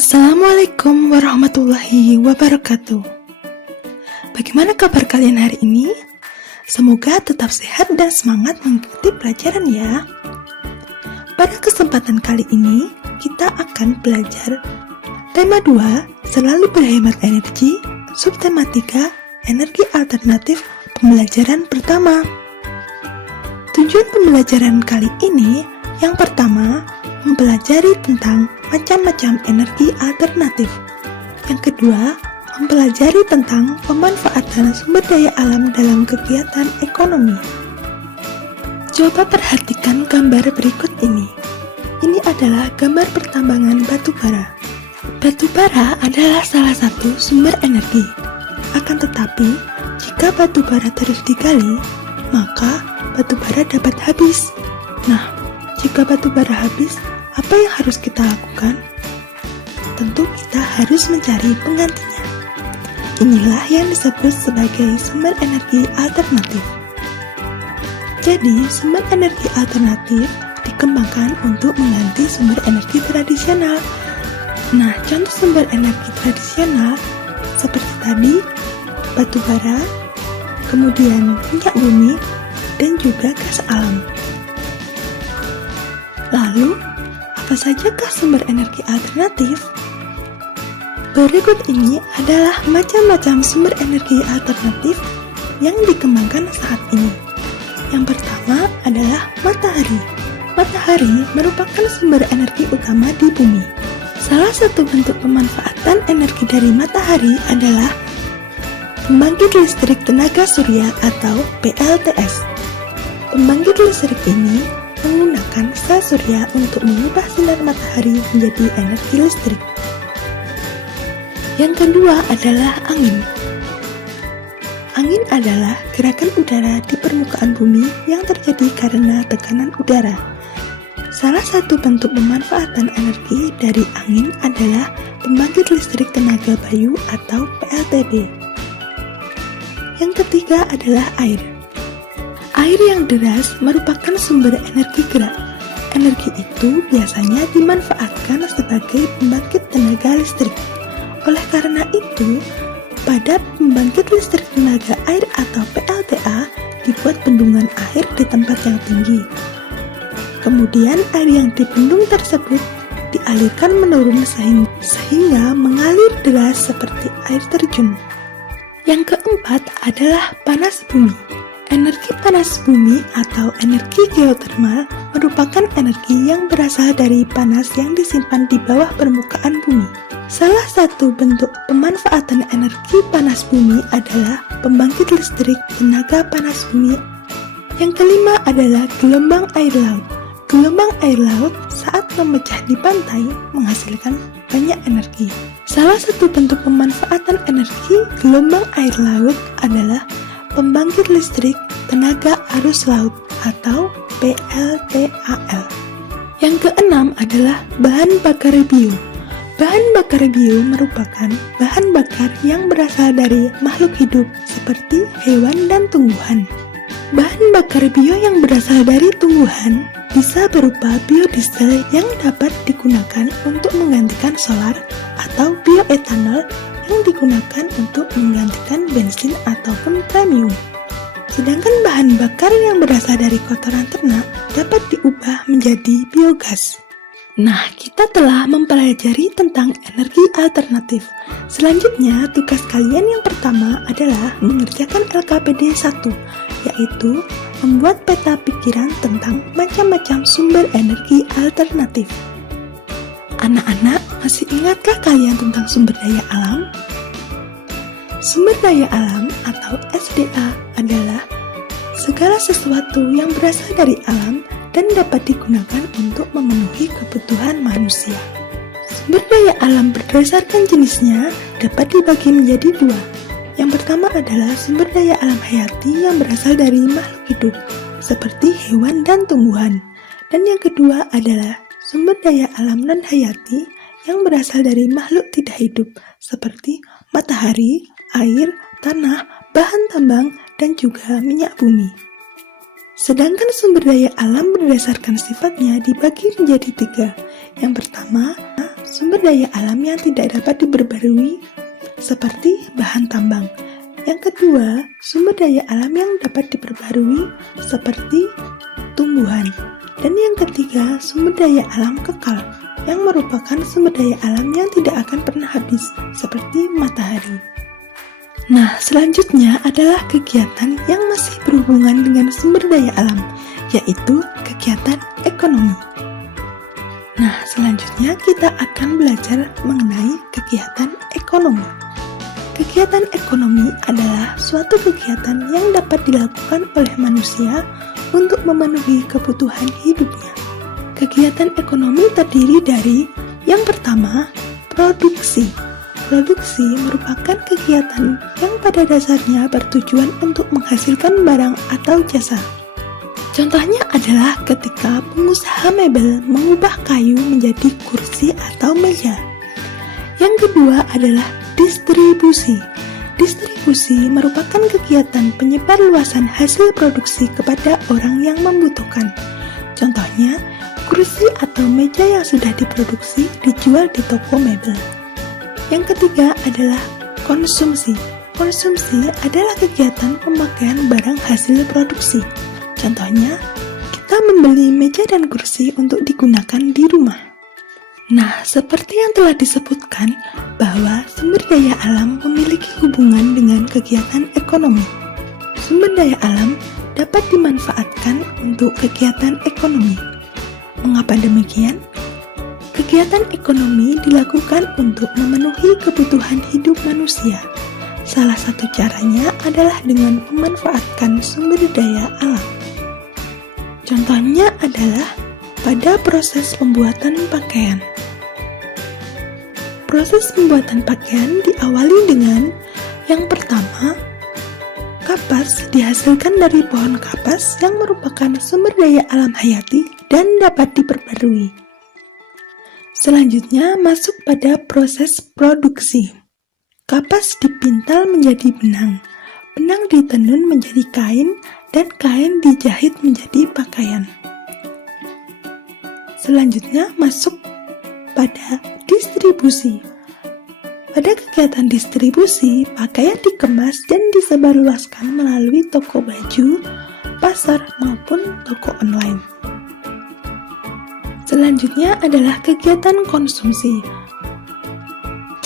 Assalamualaikum warahmatullahi wabarakatuh. Bagaimana kabar kalian hari ini? Semoga tetap sehat dan semangat mengikuti pelajaran ya. Pada kesempatan kali ini, kita akan belajar tema 2, selalu berhemat energi, subtema 3, energi alternatif, pembelajaran pertama. Tujuan pembelajaran kali ini, yang pertama, mempelajari tentang macam-macam energi alternatif. Yang kedua, mempelajari tentang pemanfaatan sumber daya alam dalam kegiatan ekonomi. Coba perhatikan gambar berikut ini. Ini adalah gambar pertambangan batu bara. Batu bara adalah salah satu sumber energi. Akan tetapi, jika batu bara terus digali, maka batu bara dapat habis. Nah, jika batu bara habis, apa yang harus kita lakukan? Tentu kita harus mencari penggantinya. Inilah yang disebut sebagai sumber energi alternatif. Jadi, sumber energi alternatif dikembangkan untuk mengganti sumber energi tradisional. Nah, contoh sumber energi tradisional seperti tadi, batu bara, kemudian minyak bumi, dan juga gas alam. Lalu, apa sajakah sumber energi alternatif? Berikut ini adalah macam-macam sumber energi alternatif yang dikembangkan saat ini. Yang pertama adalah matahari. Matahari merupakan sumber energi utama di bumi. Salah satu bentuk pemanfaatan energi dari matahari adalah pembangkit listrik tenaga surya atau PLTS. Pembangkit listrik ini menggunakan sel surya untuk mengubah sinar matahari menjadi energi listrik. Yang kedua adalah angin. Angin adalah gerakan udara di permukaan bumi yang terjadi karena tekanan udara. Salah satu bentuk pemanfaatan energi dari angin adalah pembangkit listrik tenaga bayu atau PLTB. Yang ketiga adalah air. Air yang deras merupakan sumber energi gerak. Energi itu biasanya dimanfaatkan sebagai pembangkit tenaga listrik. Oleh karena itu, pada pembangkit listrik tenaga air atau PLTA dibuat bendungan air di tempat yang tinggi. Kemudian air yang dibendung tersebut dialirkan menurun sehingga mengalir deras seperti air terjun. Yang keempat adalah panas bumi. Energi panas bumi atau energi geotermal merupakan energi yang berasal dari panas yang disimpan di bawah permukaan bumi. Salah satu bentuk pemanfaatan energi panas bumi adalah pembangkit listrik tenaga panas bumi. Yang kelima adalah gelombang air laut. Gelombang air laut saat memecah di pantai menghasilkan banyak energi. Salah satu bentuk pemanfaatan energi gelombang air laut adalah pembangkit listrik tenaga arus laut atau PLTAL. Yang keenam adalah bahan bakar bio. Bahan bakar bio merupakan bahan bakar yang berasal dari makhluk hidup seperti hewan dan tumbuhan. Bahan bakar bio yang berasal dari tumbuhan bisa berupa biodiesel yang dapat digunakan untuk menggantikan solar atau bioetanol yang digunakan untuk menggantikan bensin ataupun premium. Sedangkan bahan bakar yang berasal dari kotoran ternak dapat diubah menjadi biogas. Nah, kita telah mempelajari tentang energi alternatif. Selanjutnya, tugas kalian yang pertama adalah mengerjakan LKPD 1, yaitu membuat peta pikiran tentang macam-macam sumber energi alternatif. Anak-anak, masih ingatkah kalian tentang sumber daya alam? Sumber daya alam atau SDA adalah segala sesuatu yang berasal dari alam dan dapat digunakan untuk memenuhi kebutuhan manusia. Sumber daya alam berdasarkan jenisnya dapat dibagi menjadi dua. Yang pertama adalah sumber daya alam hayati yang berasal dari makhluk hidup, seperti hewan dan tumbuhan. Dan yang kedua adalah sumber daya alam non-hayati yang berasal dari makhluk tidak hidup, seperti matahari, air, tanah, bahan tambang, dan juga minyak bumi. Sedangkan sumber daya alam berdasarkan sifatnya dibagi menjadi tiga. Yang pertama, sumber daya alam yang tidak dapat diperbarui seperti bahan tambang. Yang kedua, sumber daya alam yang dapat diperbarui seperti tumbuhan. Dan yang ketiga, sumber daya alam kekal yang merupakan sumber daya alam yang tidak akan pernah habis seperti matahari. Nah, selanjutnya adalah kegiatan yang masih berhubungan dengan sumber daya alam, yaitu kegiatan ekonomi. Nah, selanjutnya kita akan belajar mengenai kegiatan ekonomi. Kegiatan ekonomi adalah suatu kegiatan yang dapat dilakukan oleh manusia untuk memenuhi kebutuhan hidupnya. Kegiatan ekonomi terdiri dari yang pertama, produksi. Produksi merupakan kegiatan yang pada dasarnya bertujuan untuk menghasilkan barang atau jasa. Contohnya adalah ketika pengusaha mebel mengubah kayu menjadi kursi atau meja. Yang kedua adalah distribusi. Distribusi merupakan kegiatan penyebarluasan hasil produksi kepada orang yang membutuhkan. Contohnya, kursi atau meja yang sudah diproduksi dijual di toko mebel. Yang ketiga adalah konsumsi. Konsumsi adalah kegiatan pemakaian barang hasil produksi. Contohnya, kita membeli meja dan kursi untuk digunakan di rumah. Nah, seperti yang telah disebutkan bahwa sumber daya alam memiliki hubungan dengan kegiatan ekonomi. Sumber daya alam dapat dimanfaatkan untuk kegiatan ekonomi. Mengapa demikian? Kegiatan ekonomi dilakukan untuk memenuhi kebutuhan hidup manusia. Salah satu caranya adalah dengan memanfaatkan sumber daya alam. Contohnya adalah pada proses pembuatan pakaian. Proses pembuatan pakaian diawali dengan yang pertama, kapas dihasilkan dari pohon kapas yang merupakan sumber daya alam hayati dan dapat diperbarui. Selanjutnya masuk pada proses produksi. Kapas dipintal menjadi benang. Benang ditenun menjadi kain dan kain dijahit menjadi pakaian. Selanjutnya masuk pada distribusi. Pada kegiatan distribusi, pakaian dikemas dan disebarluaskan melalui toko baju, pasar maupun toko online. Selanjutnya adalah kegiatan konsumsi.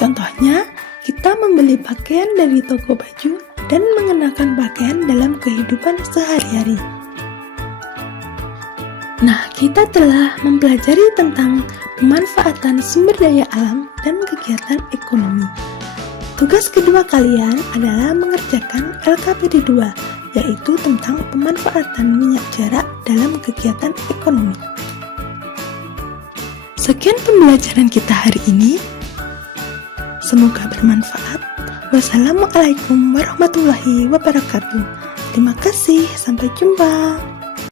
Contohnya, kita membeli pakaian dari toko baju dan mengenakan pakaian dalam kehidupan sehari-hari. Nah, kita telah mempelajari tentang pemanfaatan sumber daya alam dan kegiatan ekonomi. Tugas kedua kalian adalah mengerjakan LKPD 2, yaitu tentang pemanfaatan minyak jarak dalam kegiatan ekonomi. Sekian pembelajaran kita hari ini. Semoga bermanfaat. Wassalamualaikum warahmatullahi wabarakatuh. Terima kasih, sampai jumpa.